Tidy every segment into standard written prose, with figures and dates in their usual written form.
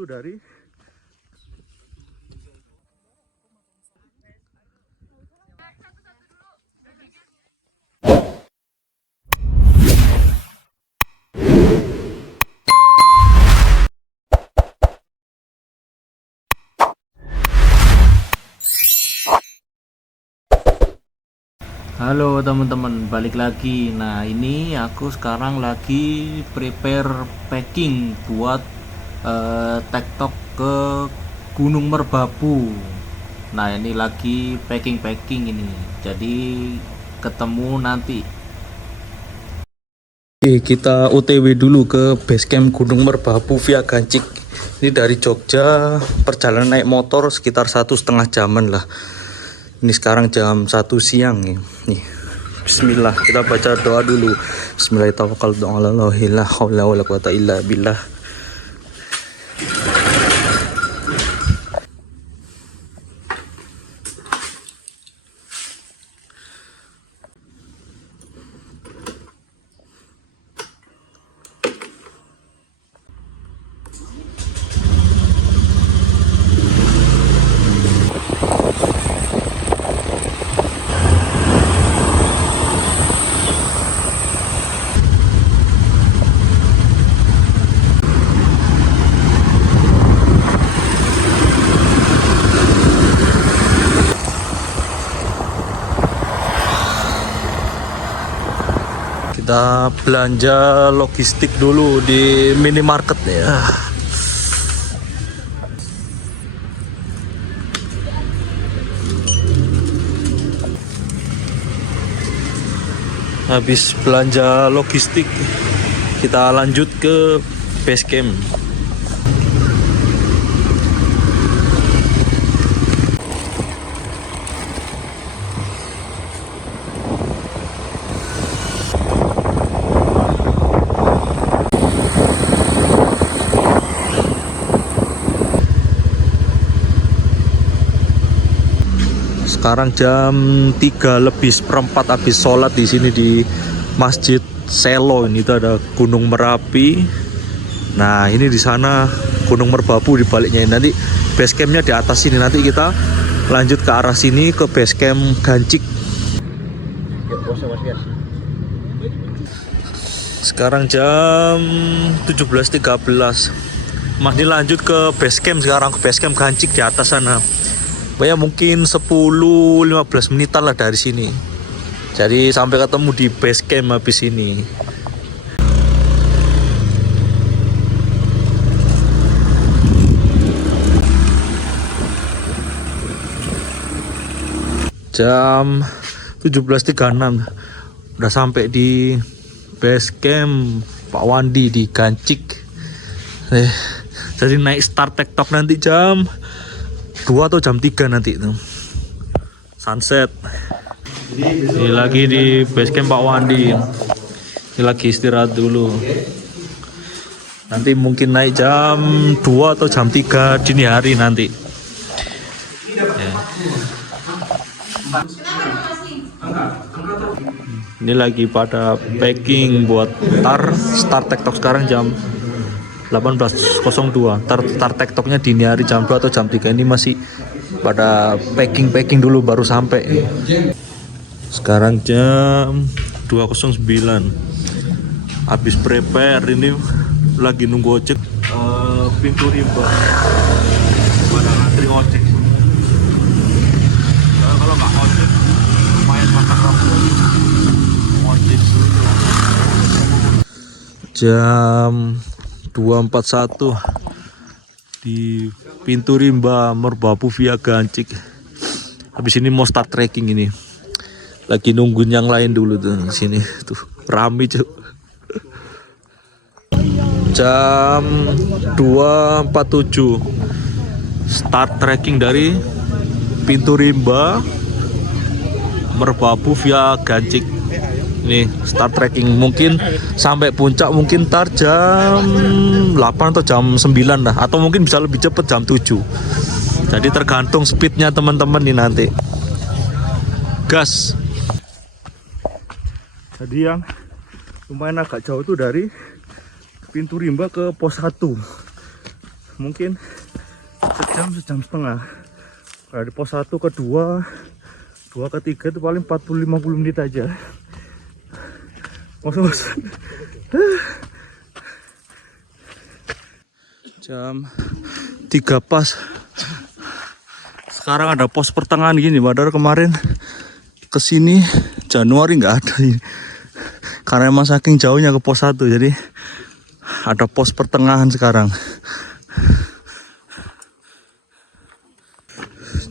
tuh dari Halo teman-teman, balik lagi. Nah, ini aku sekarang lagi prepare packing buat tektok ke Gunung Merbabu. Nah, ini lagi packing ini. Jadi ketemu nanti. Oke, kita OTW dulu ke basecamp Gunung Merbabu via Gancik. Ini dari Jogja, perjalanan naik motor sekitar 1,5 jaman lah. Ini sekarang jam 1 siang nih. Bismillah, kita baca doa dulu. Bismillahirrahmanirrahim. La haula wala quwata illa billah. Kita belanja logistik dulu di minimarket ya. Habis belanja logistik, kita lanjut ke base camp. Sekarang jam 3:04 habis sholat di sini di Masjid Selo. Ini tuh ada Gunung Merapi. Nah, ini di sana Gunung Merbabu di baliknya. Nanti base campnya di atas sini. Nanti kita lanjut ke arah sini ke base camp Gancik. Sekarang jam 17:13. Ini lanjut ke base camp sekarang, ke base camp Gancik di atas sana. Pokoknya mungkin 10-15 menitan lah dari sini. Jadi sampai ketemu di base camp habis ini. Jam 17:36 udah sampai di base camp Pak Wandi di Gancik. Jadi naik start tektok nanti jam 2 atau jam 3 nanti itu sunset. Ini lagi di base camp Pak Wandi. Ini lagi istirahat dulu. Nanti mungkin naik jam 2 atau jam 3 dini hari nanti ya. Ini lagi pada packing buat start tektok sekarang jam 18:02. Start tektoknya dini hari jam 2 atau jam 3. Ini masih pada packing dulu baru sampai. Sekarang jam 2:09. Habis prepare, ini lagi nunggu ojek pintu rimba. Pada ngantri ojek. Nah, kalau nggak ojek lumayan makan waktu. Ojek dulu. Jam 2:41 di pintu rimba Merbabu via Gancik. Habis ini mau start trekking ini. Lagi nungguin yang lain dulu tuh di sini. Tuh rame, Cuk. Jam 2:47 start trekking dari pintu rimba Merbabu via Gancik. Nih start trekking, mungkin sampai puncak mungkin ntar jam 8 atau jam 9 lah, atau mungkin bisa lebih cepet jam 7. Jadi tergantung speednya teman-teman nih nanti. Gas. Jadi yang lumayan agak jauh tuh dari pintu rimba ke pos 1. mungkin sejam setengah. Dari pos 1 ke 2 ke 3 itu paling 40-50 menit aja. Ngos-ngosan. Jam 3 pas. Sekarang ada pos pertengahan gini, padahal kemarin kesini Januari nggak ada ini. Karena emang saking jauhnya ke pos 1, jadi ada pos pertengahan sekarang.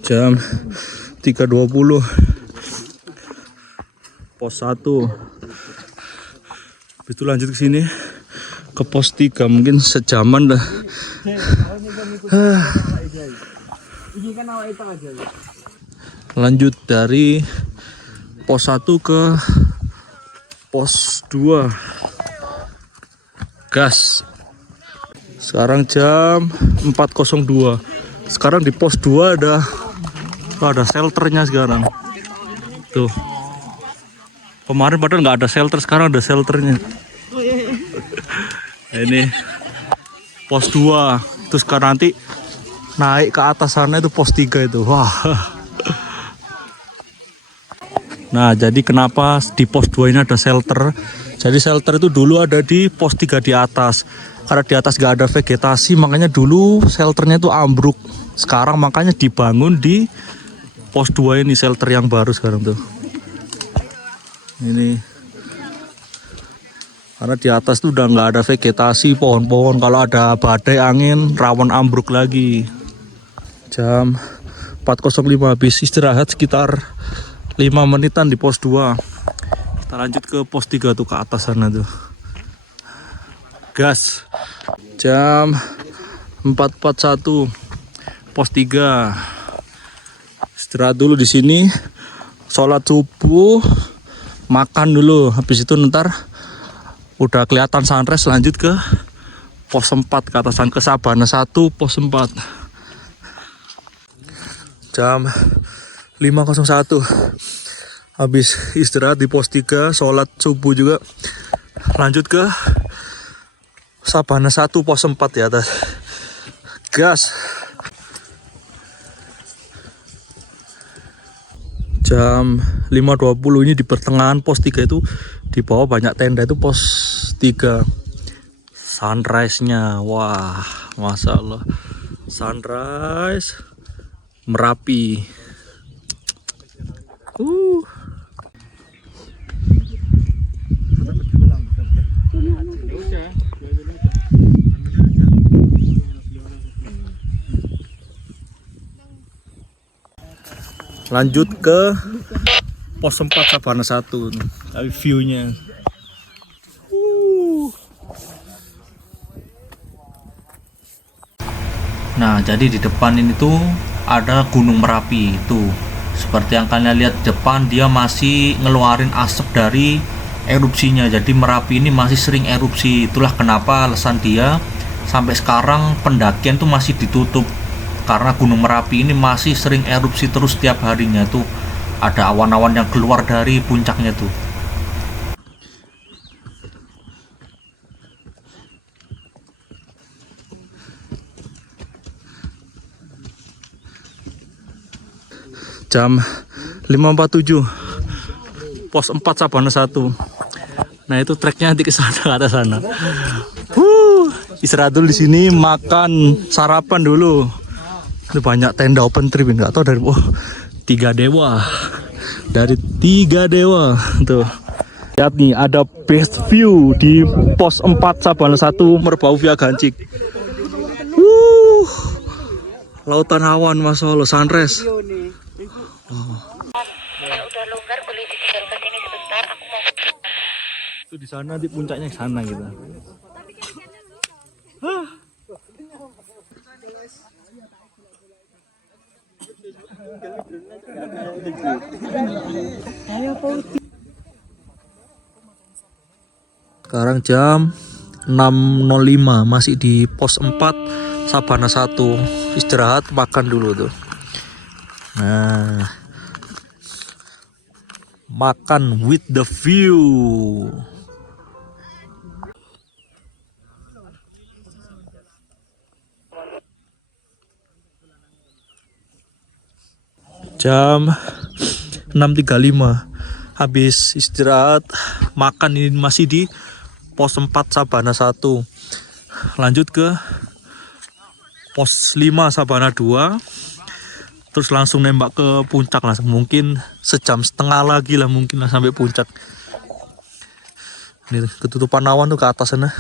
Jam 3.20 pos 1. Itu lanjut ke sini ke pos 3, mungkin sejaman dah. Lanjut dari pos 1 ke pos 2. Gas. Sekarang jam 4.02. Sekarang di pos 2 ada shelternya sekarang. Tuh. Kemarin padahal nggak ada shelter, sekarang ada shelternya. Ini pos 2. Terus sekarang nanti naik ke atas sana itu pos 3 itu. Wah. Nah, jadi kenapa di pos 2 ini ada shelter? Jadi shelter itu dulu ada di pos 3 di atas. Karena di atas nggak ada vegetasi, makanya dulu shelternya itu ambruk. Sekarang makanya dibangun di pos 2 ini, shelter yang baru sekarang tuh. Ini karena di atas tuh udah nggak ada vegetasi, pohon-pohon. Kalau ada badai angin rawan ambruk lagi. Jam 4.05 habis istirahat sekitar 5 menitan di pos 2. Kita lanjut ke pos 3 tuh, ke atas sana tuh. Gas. Jam 4.41 pos 3. Istirahat dulu di sini, sholat subuh, makan dulu. Habis itu ntar udah kelihatan sunrise, lanjut ke pos 4 ke atasan, ke Sabana 1 pos 4. Jam 5.01 habis istirahat di pos 3, sholat subuh juga, lanjut ke Sabana 1 pos 4 di atas. Gas. Jam 5.20 ini di pertengahan pos 3 itu, di bawah banyak tenda itu pos 3. Sunrise-nya, wah, masya Allah, sunrise Merapi. Lanjut ke pos 4 Sabana 1. Tapi view-nya. Nah, jadi di depan ini tuh ada Gunung Merapi itu. Seperti yang kalian lihat di depan, dia masih ngeluarin asap dari erupsinya. Jadi Merapi ini masih sering erupsi. Itulah kenapa alasan dia sampai sekarang pendakian tuh masih ditutup. Karena Gunung Merapi ini masih sering erupsi terus setiap harinya tuh. Ada awan-awan yang keluar dari puncaknya tuh. Jam 5.47 pos 4 Sabana 1. Nah, itu treknya nanti ke sana, ke atas sana. Istirahat dulu di sini, makan, sarapan dulu. Itu banyak tenda open trip, nggak tahu dari 3 dewa. Dari 3 dewa tuh. Lihat nih, ada best view di pos 4 Sabana 1 Merbau via Gancik. Lautan awan, masya Allah, sunrise. Udah longgar, boleh ditinggal ke sini sebentar. Aku mau Itu di sana, di puncaknya ke sana gitu. Sekarang jam 6.05, masih di pos 4 Sabana 1. Istirahat, makan dulu tuh. Nah, makan with the view. Jam 6.35 habis istirahat makan, ini masih di pos 4 Sabana 1, lanjut ke pos 5 Sabana 2, terus langsung nembak ke puncak lah, mungkin sejam setengah lagi lah mungkin lah sampai puncak. Ini ketutupan awan tuh ke atas sana.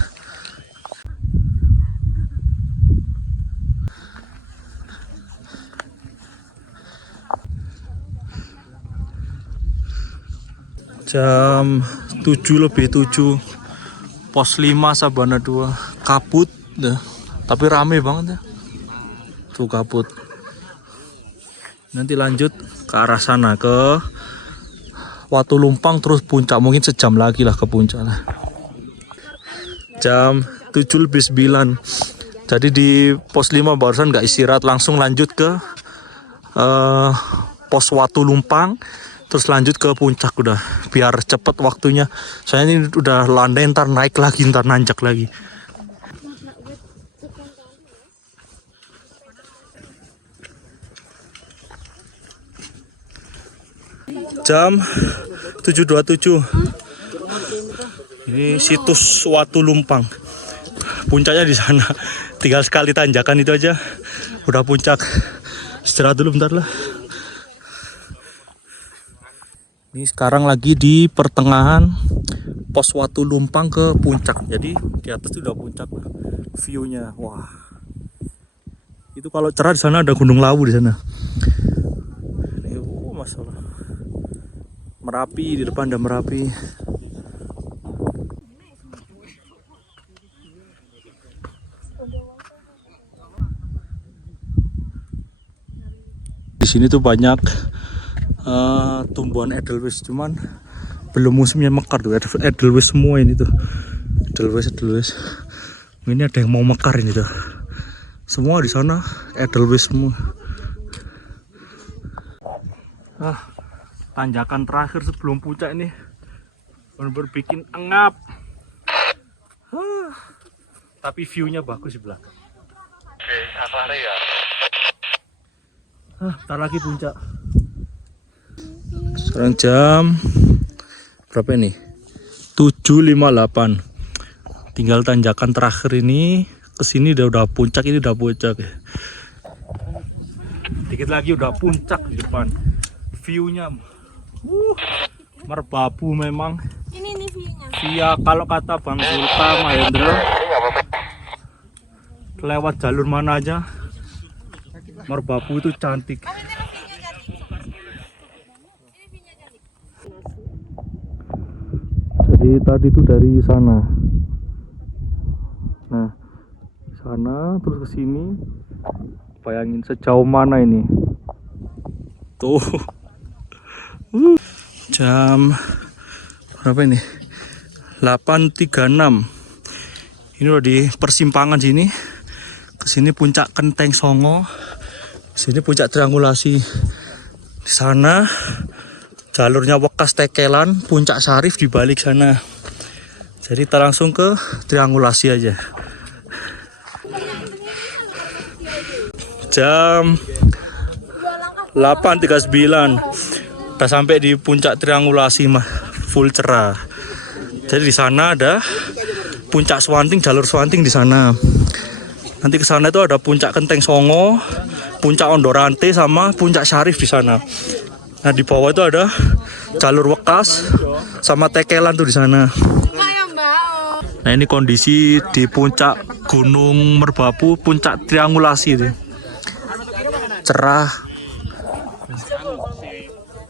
Jam 7:07 pos 5 Sabana 2 kabut dah, tapi rame banget ya tuh kabut. Nanti lanjut ke arah sana ke Watu Lumpang terus puncak, mungkin sejam lagi lah ke puncak lah. Jam 7:09 jadi di pos 5 barusan nggak istirahat, langsung lanjut ke pos Watu Lumpang terus lanjut ke puncak udah, biar cepet waktunya. Soalnya ini udah landai, ntar naik lagi, ntar nanjak lagi. Jam 7.27 ini situs Watu Lumpang, puncaknya di sana. Tinggal sekali tanjakan itu aja udah puncak. Istirahat dulu bentar lah. Ini sekarang lagi di pertengahan pos Watu Lumpang ke puncak. Jadi di atas itu udah puncak view-nya. Wah. Itu kalau cerah di sana ada Gunung Lawu di sana. Ini masalah. Merapi di depan, ada Merapi. Di sini tuh banyak tumbuhan edelweiss, cuman belum musimnya mekar tuh. Edelweiss semua ini tuh, edelweiss. Ini ada yang mau mekar ini tuh, semua di sana edelweiss semua. Tanjakan terakhir sebelum puncak ini benar-benar bikin engap, tapi view-nya bagus di belakang. Bentar lagi puncak. Sekarang jam berapa ini? 7.58. Tinggal tanjakan terakhir ini. Kesini udah puncak, ini udah puncak ya. Dikit lagi udah puncak di depan. View-nya merbabu memang. Ini view-nya. Via kalau kata Bang Zulta Mahendra, lewat jalur mana aja merbabu itu cantik. Jadi tadi itu dari sana. Nah, sana terus ke sini. Bayangin sejauh mana ini. Tuh. Jam berapa ini? 8.36. Ini udah di persimpangan sini. Kesini puncak Kenteng Songo. Sini puncak triangulasi. Di sana jalurnya Wekas Tekelan, puncak Sarif di balik sana. Jadi kita langsung ke triangulasi aja. Jam 8.39 udah sampai di puncak triangulasi mah, full cerah. Jadi di sana ada puncak Swanting, jalur Swanting di sana. Nanti ke sana itu ada puncak Kenteng Songo, puncak Ondorante sama puncak Sarif di sana. Nah di bawah itu ada jalur Wekas sama Tekelan tuh di sana. Nah ini kondisi di puncak Gunung Merbabu, puncak triangulasi itu. Cerah.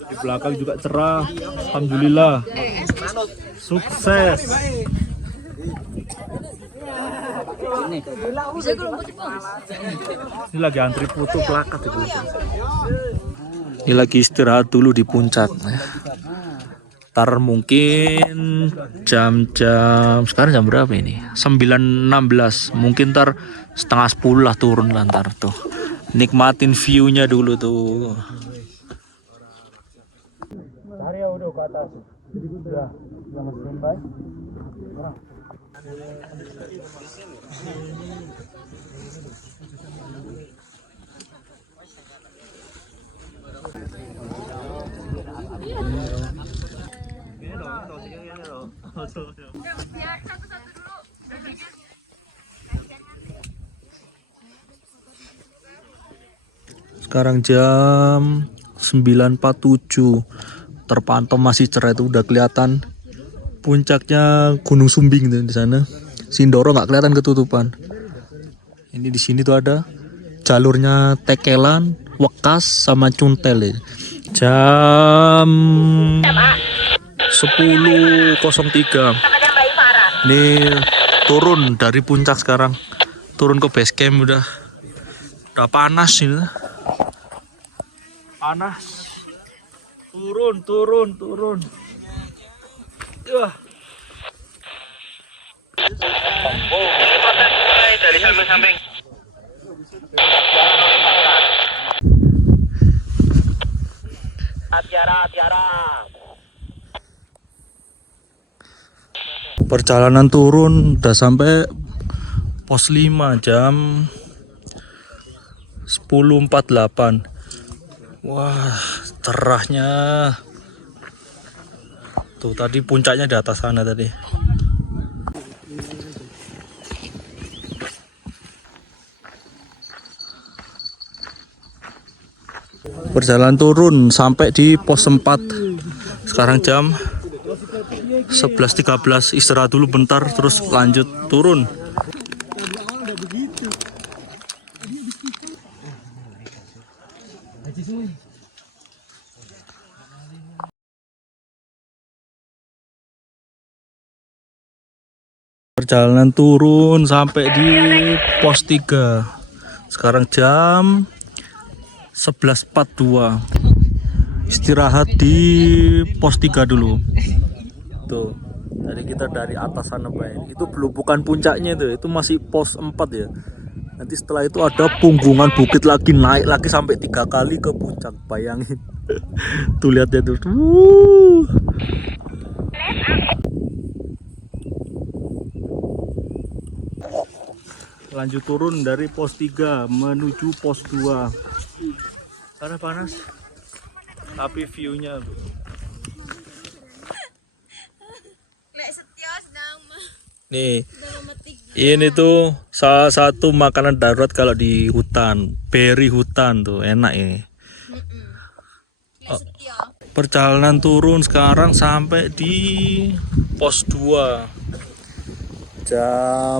Di belakang juga cerah. Alhamdulillah. Sukses. Ini lagi antri foto plakat itu. Ini lagi istirahat dulu di puncak. Ntar mungkin jam-jam sekarang jam berapa ini? 9.16. Mungkin ntar setengah 10 lah turun lah ntar tuh. Nikmatin view-nya dulu tuh. Cari ya udah ke atas. Udah, jangan standby. Sekarang jam 9.47. Terpantau masih cerah, itu udah kelihatan puncaknya Gunung Sumbing tuh di sana. Sindoro nggak kelihatan ketutupan. Ini di sini tuh ada jalurnya Tekelan, Wekas sama Cuntel ya. Jam 10.03. Ini turun dari puncak sekarang. Turun ke base camp udah panas ini. Panas. Turun. Yah. Dari samping-samping. Tiara. Perjalanan turun udah sampai pos 5 jam 10.48. Wah, cerahnya. Tuh tadi puncaknya di atas sana tadi. Perjalanan turun sampai di pos 4. Sekarang jam 11.13. Istirahat dulu bentar terus lanjut turun. Perjalanan turun sampai di pos 3. Sekarang jam 11.42. Istirahat di pos 3 dulu. Tuh, tadi kita dari atas sana bayangin. Itu belum, bukan puncaknya itu masih pos 4 ya. Nanti setelah itu ada punggungan bukit lagi, naik lagi sampai 3 kali ke puncak, bayangin. Tuh lihat ya tuh. Lanjut turun dari pos 3 menuju pos 2. Karena panas, tapi view-nya nih, ini tuh salah satu makanan darurat kalau di hutan, beri hutan tuh enak ini. Perjalanan turun sekarang sampai di pos 2 jam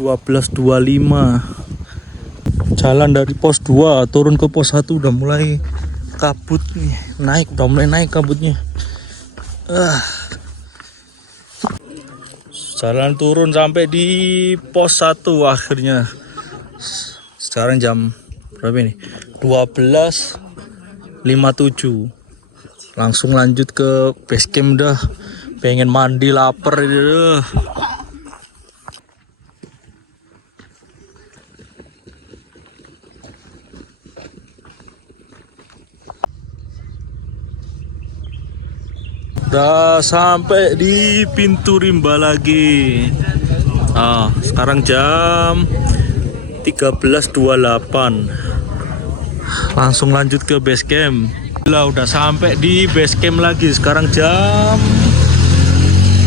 12.25. Jalan dari pos 2 turun ke pos 1 udah mulai kabut nih, udah mulai naik kabutnya. Jalan turun sampai di pos 1 akhirnya. Sekarang jam berapa ini? 12.57. Langsung lanjut ke base camp dah. Pengen mandi, lapar ini. Udah sampai di pintu rimba lagi. Sekarang jam 13.28. Langsung lanjut ke base camp. Udah sampai di base camp lagi. Sekarang jam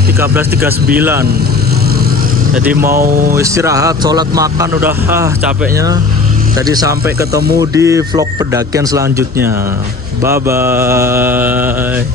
13.39. Jadi mau istirahat, sholat, makan udah capeknya. Jadi sampai ketemu di vlog pendakian selanjutnya. Bye bye.